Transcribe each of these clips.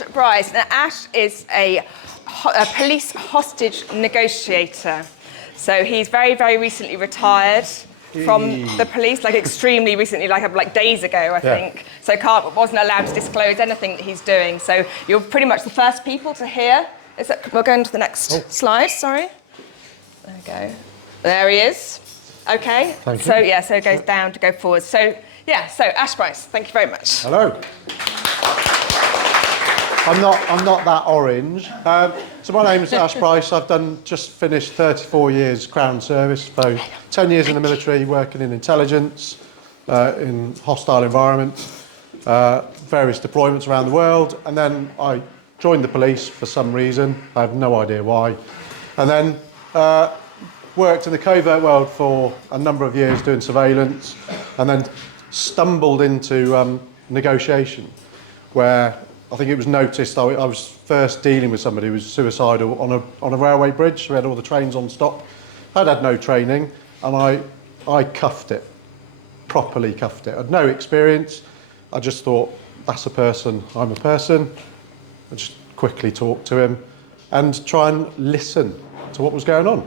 Ash Brice. Now, Ash is a police hostage negotiator. So he's very, very recently retired from the police, like extremely recently, like days ago, I think. So wasn't allowed to disclose anything that he's doing. So you're pretty much the first people to hear. We'll go on to the next slide, sorry. There we go. There he is. Okay. Thank you. So it goes down to go forward. So Ash Brice, thank you very much. Hello. I'm not that orange. So my name's Ash Brice. I've just finished 34 years Crown Service, so 10 years in the military, working in intelligence, in hostile environments, various deployments around the world, and then I joined the police for some reason. I have no idea why, and then worked in the covert world for a number of years doing surveillance, and then stumbled into negotiation, where I think it was noticed I was first dealing with somebody who was suicidal on a railway bridge. We had all the trains on stop. I'd had no training, and I cuffed it, properly cuffed it. I had no experience. I just thought, that's a person, I'm a person. I just quickly talked to him and try and listen to what was going on.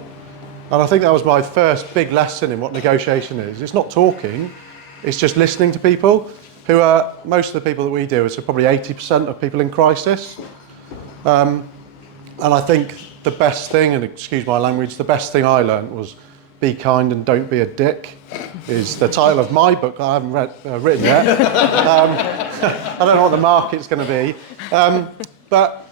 And I think that was my first big lesson in what negotiation is. It's not talking, it's just listening to people. Who are most of the people that we deal with, so probably 80% of people in crisis. And I think the best thing, and excuse my language, the best thing I learned was be kind and don't be a dick, is the title of my book I haven't written yet. I don't know what the market's going to be. But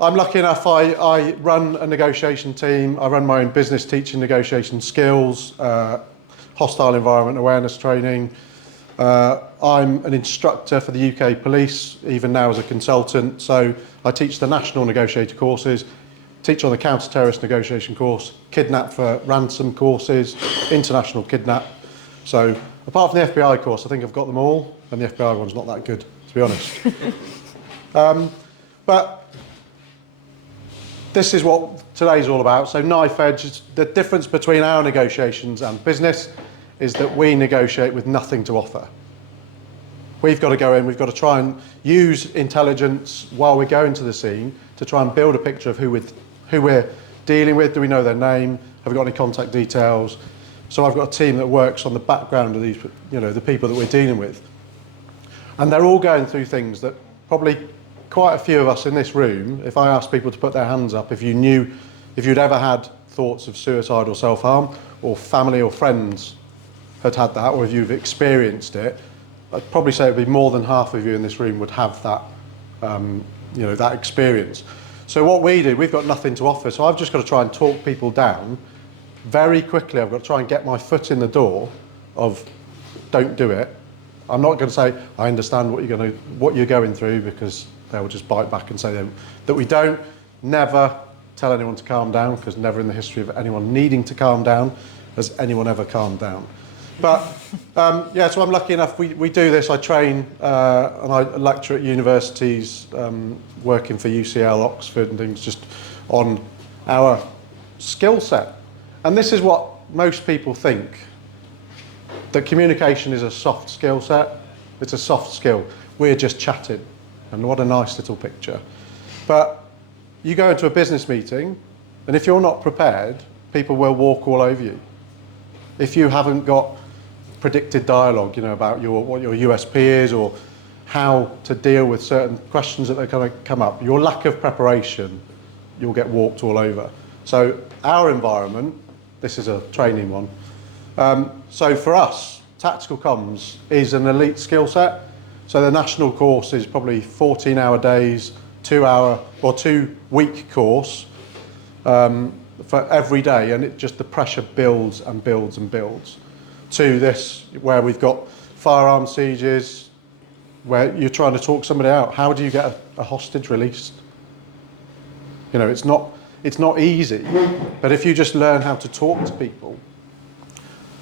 I'm lucky enough, I run a negotiation team, I run my own business teaching negotiation skills, hostile environment awareness training. I'm an instructor for the UK Police, even now as a consultant, so I teach the national negotiator courses, teach on the counter-terrorist negotiation course, kidnap for ransom courses, international kidnap. So apart from the FBI course, I think I've got them all, and the FBI one's not that good, to be honest. But this is what today's all about. So knife edge, the difference between our negotiations and business is that we negotiate with nothing to offer. We've got to go in, we've got to try and use intelligence while we're going to the scene to try and build a picture of who we're dealing with. Do we know their name? Have we got any contact details? So I've got a team that works on the background of these, the people that we're dealing with. And they're all going through things that probably quite a few of us in this room, if I asked people to put their hands up, if you'd ever had thoughts of suicide or self-harm, or family or friends had had that, or if you've experienced it, I'd probably say it would be more than half of you in this room would have that, that experience. So what we do, we've got nothing to offer, so I've just got to try and talk people down very quickly. I've got to try and get my foot in the door of, don't do it. I'm not going to say, I understand what you're going through, because they'll just bite back and say that we don't. Never tell anyone to calm down, because never in the history of anyone needing to calm down has anyone ever calmed down. But so I'm lucky enough, we do this. I train and I lecture at universities, working for UCL, Oxford and things, just on our skill set. And this is what most people think, that communication is a soft skill set. It's a soft skill. We're just chatting, and what a nice little picture. But you go into a business meeting, and if you're not prepared, people will walk all over you. If you haven't got predicted dialogue, about what your USP is, or how to deal with certain questions that are going to come up, your lack of preparation, you'll get walked all over. So our environment, this is a training one. So for us, tactical comms is an elite skill set. So the national course is probably 14-hour days, 2-week course for every day, and the pressure builds and builds and builds to this, where we've got firearm sieges, where you're trying to talk somebody out. How do you get a hostage released? It's not easy, but if you just learn how to talk to people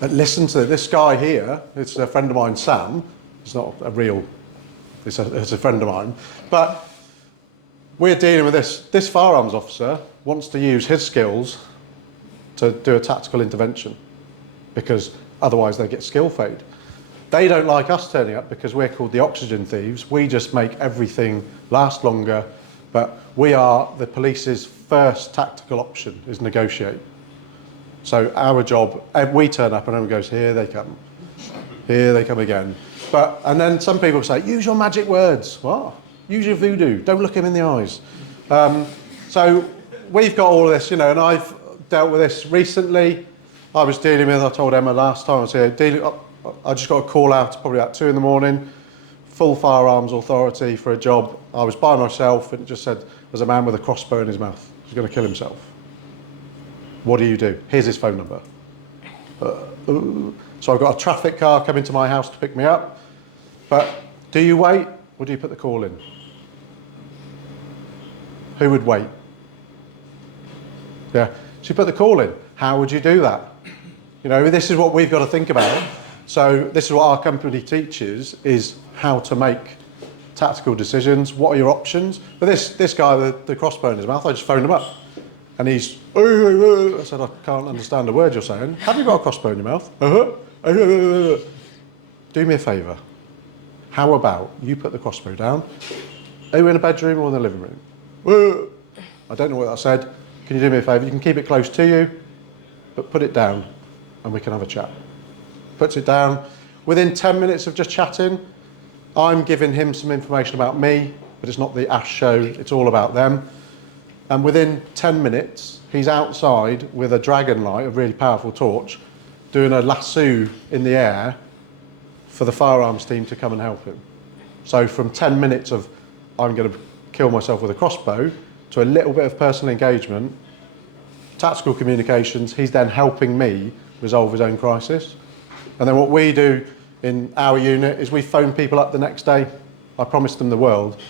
and listen to this guy here, it's a friend of mine, Sam. It's not a real, it's a friend of mine, but we're dealing with this firearms officer wants to use his skills to do a tactical intervention, because otherwise they get skill fade. They don't like us turning up because we're called the oxygen thieves. We just make everything last longer, but we are the police's first tactical option is negotiate. So our job, we turn up and everyone goes, here they come again. And then some people say, use your magic words. What? Use your voodoo, don't look him in the eyes. So we've got all of this, and I've dealt with this recently. I was dealing with, I told Emma last time I was here, I just got a call out probably at 2 in the morning, full firearms authority for a job. I was by myself and it just said, there's a man with a crossbow in his mouth. He's going to kill himself. What do you do? Here's his phone number. So I've got a traffic car coming to my house to pick me up. But do you wait or do you put the call in? Who would wait? Yeah. So you put the call in. How would you do that? This is what we've got to think about. So this is what our company teaches, is how to make tactical decisions. What are your options? But this guy with the crossbow in his mouth, I just phoned him up. And he's, I said, I can't understand a word you're saying. Have you got a crossbow in your mouth? Do me a favour. How about you put the crossbow down? Are you in a bedroom or in the living room? I don't know what that said. Can you do me a favour? You can keep it close to you, but put it down and we can have a chat. Puts it down. Within 10 minutes of just chatting, I'm giving him some information about me, but it's not the Ash show, it's all about them. And within 10 minutes, he's outside with a dragon light, a really powerful torch, doing a lasso in the air for the firearms team to come and help him. So from 10 minutes of, I'm going to kill myself with a crossbow, to a little bit of personal engagement, tactical communications, he's then helping me resolve his own crisis. And then what we do in our unit is we phone people up the next day. I promised them the world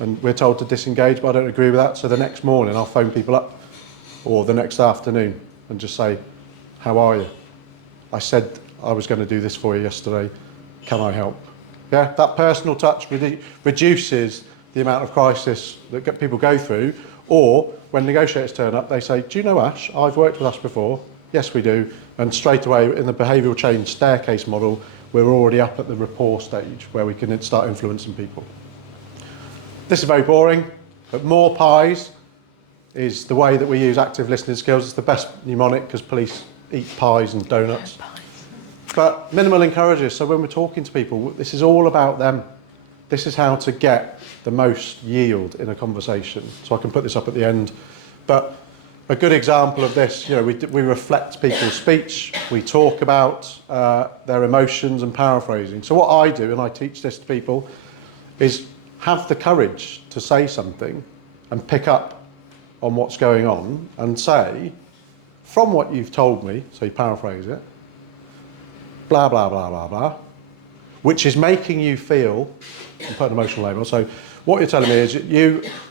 and we're told to disengage, but I don't agree with that. So the next morning I'll phone people up, or the next afternoon, and just say, how are you? I said I was going to do this for you yesterday. Can I help? Yeah, that personal touch reduces the amount of crisis that people go through. Or when negotiators turn up, they say, do you know Ash? I've worked with Ash before. Yes, we do. And straight away in the behavioural change staircase model, we're already up at the rapport stage where we can start influencing people. This is very boring, but more pies is the way that we use active listening skills. It's the best mnemonic because police eat pies and donuts. But minimal encourages. So when we're talking to people, this is all about them. This is how to get the most yield in a conversation. So I can put this up at the end. But a good example of this, we reflect people's speech, we talk about their emotions and paraphrasing. So what I do, and I teach this to people, is have the courage to say something and pick up on what's going on and say, from what you've told me, so you paraphrase it, blah, blah, blah, blah, blah, which is making you feel, and put an emotional label. So what you're telling me is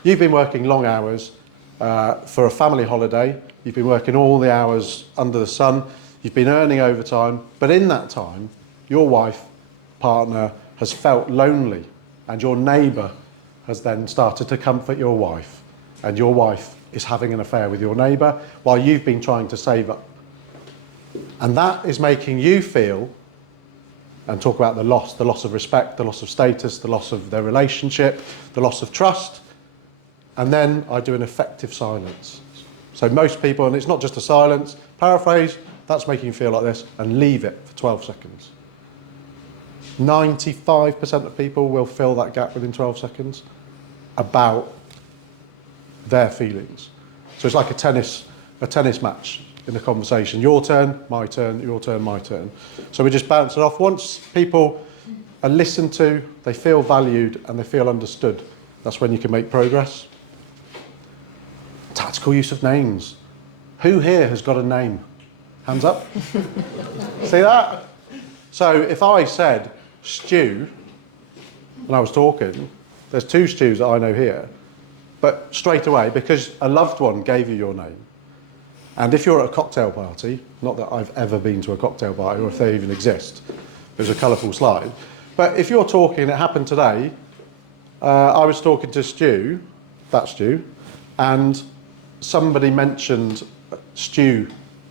you've been working long hours for a family holiday, you've been working all the hours under the sun, you've been earning overtime, but in that time, your wife, partner, has felt lonely, and your neighbour has then started to comfort your wife, and your wife is having an affair with your neighbour while you've been trying to save up. And that is making you feel, and talk about the loss of respect, the loss of status, the loss of their relationship, the loss of trust. And then I do an effective silence. So most people, and it's not just a silence, paraphrase, that's making you feel like this, and leave it for 12 seconds. 95% of people will fill that gap within 12 seconds about their feelings. So it's like a tennis match in a conversation. Your turn, my turn, your turn, my turn. So we just bounce it off. Once people are listened to, they feel valued and they feel understood, that's when you can make progress. Tactical use of names. Who here has got a name? Hands up. See that? So if I said Stu, when I was talking, there's two Stews that I know here, but straight away, because a loved one gave you your name, and if you're at a cocktail party, not that I've ever been to a cocktail party or if they even exist, there's a colourful slide, but if you're talking, it happened today, I was talking to Stu, that Stu, and somebody mentioned Stu,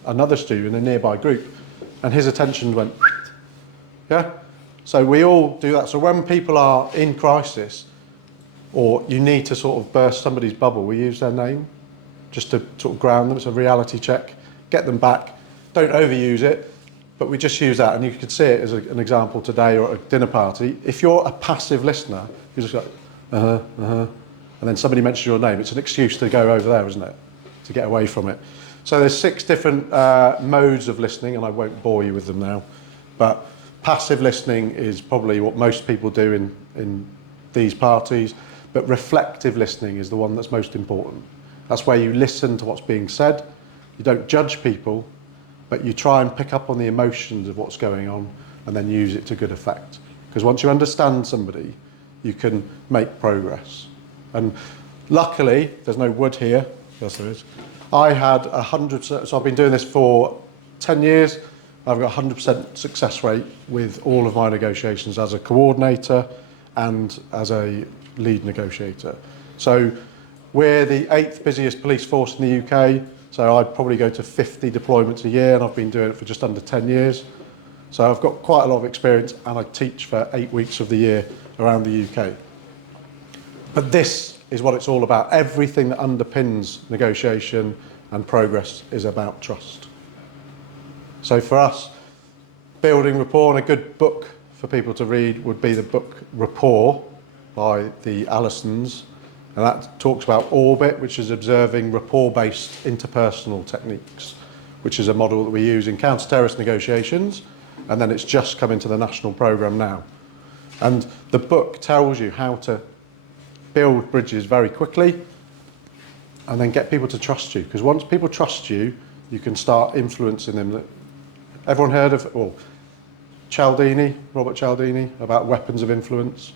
another Stu in a nearby group, and his attention went, yeah? So we all do that. So when people are in crisis, or you need to sort of burst somebody's bubble, we use their name just to sort of ground them. It's a reality check, get them back. Don't overuse it, but we just use that. And you could see it as an example today or at a dinner party. If you're a passive listener, you just go, and then somebody mentions your name, it's an excuse to go over there, isn't it? To get away from it. So there's 6 different modes of listening, and I won't bore you with them now. But passive listening is probably what most people do in these parties, but reflective listening is the one that's most important. That's where you listen to what's being said, you don't judge people, but you try and pick up on the emotions of what's going on and then use it to good effect. Because once you understand somebody, you can make progress. And luckily, there's no wood here. Yes, there is. I had 100, so I've been doing this for 10 years. I've got 100% success rate with all of my negotiations as a coordinator and as a lead negotiator. So we're the 8th busiest police force in the UK. So I probably go to 50 deployments a year, and I've been doing it for just under 10 years. So I've got quite a lot of experience, and I teach for 8 weeks of the year around the UK. But this is what it's all about. Everything that underpins negotiation and progress is about trust. So for us, building rapport, and a good book for people to read would be the book Rapport by the Allisons. And that talks about Orbit, which is observing rapport-based interpersonal techniques, which is a model that we use in counter-terrorist negotiations, and then it's just come into the national programme now. And the book tells you how to build bridges very quickly and then get people to trust you. Because once people trust you, you can start influencing them. Everyone heard of Robert Cialdini, about weapons of influence?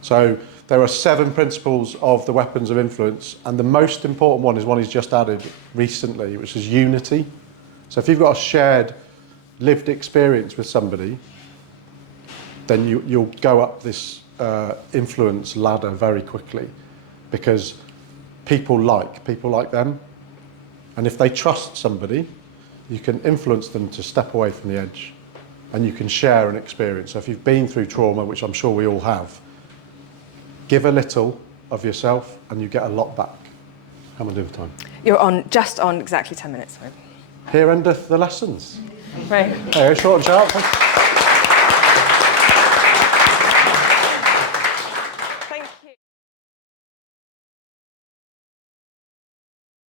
So there are 7 principles of the weapons of influence, and the most important one is one he's just added recently, which is unity. So if you've got a shared lived experience with somebody, then you'll go up this influence ladder very quickly, because people like them, and if they trust somebody, you can influence them to step away from the edge, and you can share an experience. So if you've been through trauma, which I'm sure we all have, give a little of yourself and you get a lot back. How am I doing for time? You're just on exactly 10 minutes. Here endeth the lessons. Right. Hey, short and sharp.